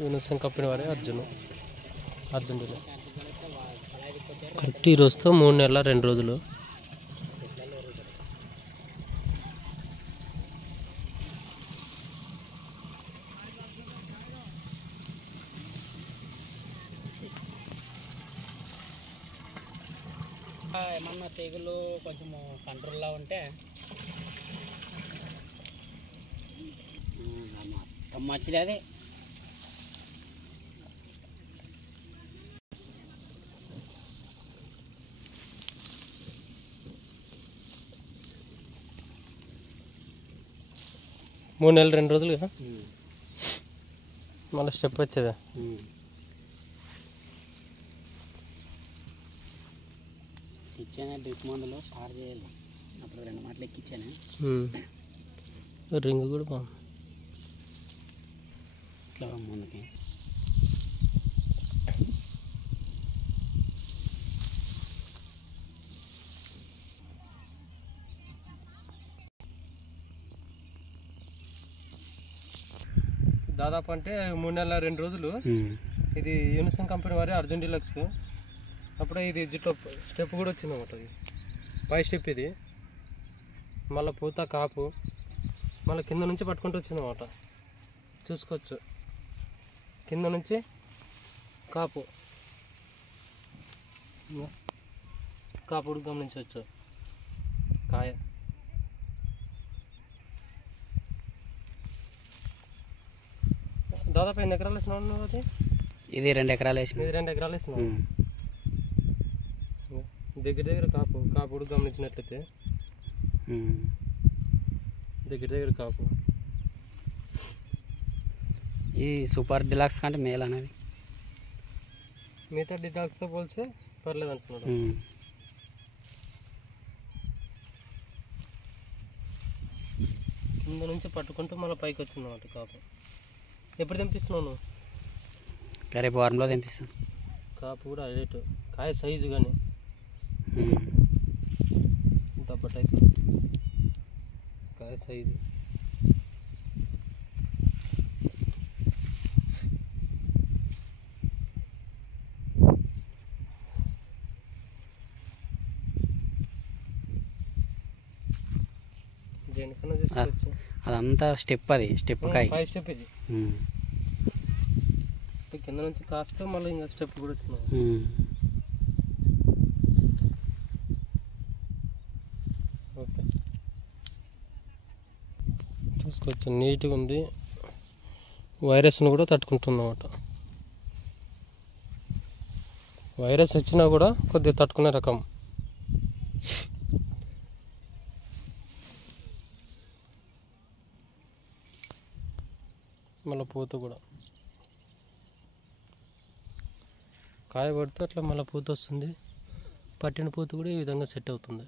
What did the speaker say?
Unison company వాడే Arjun deluxe. Correct ఈ రోజుతో 3 నెలల 2 రోజులు. ఏమన్నా తెగులు కొంచెం కంట్రోల్లో ఉంటే మొత్తం మంచిది. అదే మూడు నెలలు 2 రోజులు కదా, మళ్ళీ స్టెప్ వచ్చేదా. ఇచ్చాను డ్రిప్ మందులో స్టార్ట్ చేయాలి. అప్పుడు 2 మాటలు ఎక్కిచ్చాను. రింగ్ కూడా బాగుంది. ఇట్లా ముందుకి దాదాపు అంటే 3 నెలల 2 రోజులు. ఇది యూనిసన్ కంపెనీ వారి అర్జున్ డీలక్స్. అప్పుడే ఇది జిట్లో స్టెప్ కూడా వచ్చింది అన్నమాట. ఇది పై స్టెప్. ఇది మళ్ళీ పూత కాపు మళ్ళీ కింద నుంచి పట్టుకుంటూ వచ్చింది అన్నమాట. చూసుకోవచ్చు, కింద నుంచి కాపు గమనించవచ్చు. కాయ దాదాపు 8 ఎకరాలు వేసినావు నువ్వు? అది ఇది 2 ఎకరాలు వేసిన. ఇది 2 ఎకరాలు వేసినావు. దగ్గర కాపు కూడా గమనించినట్లయితే దగ్గర కాపు. ఈ సూపర్ డీలక్స్ కంటే మేల్ అనేది మిగతా డీలక్స్తో పోల్స్తే పర్లేదు అంటున్నాడు. కింద నుంచి పట్టుకుంటూ మళ్ళీ పైకి వచ్చింది అన్నమాట కాపు. ఎప్పుడు తెంపిస్తున్నావు నువ్వు? రేపు వారంలో తెంపిస్తాను. కాపు కూడా హైలైట్, కాయ సైజు కానీ దెబ్బ టైప్ కాయ సైజు. దేనికన్నా తీసుకోవచ్చు. అదంతా స్టెప్. అది స్టెప్ కాయ. 5 స్టెప్ ఇది. కింద నుంచి కాస్తే మళ్ళీ ఇంకా స్టెప్ కూడా వచ్చినాయి. ఓకే, చూసుకోవచ్చు, నీట్గా ఉంది. వైరస్ను కూడా తట్టుకుంటుందన్నమాట. వైరస్ వచ్చినా కూడా కొద్దిగా తట్టుకునే రకం. మళ్ళీ పూత కూడా కాయ పడితే అట్లా మళ్ళీ పూత వస్తుంది. పట్టిన పూత కూడా ఈ విధంగా సెట్ అవుతుంది.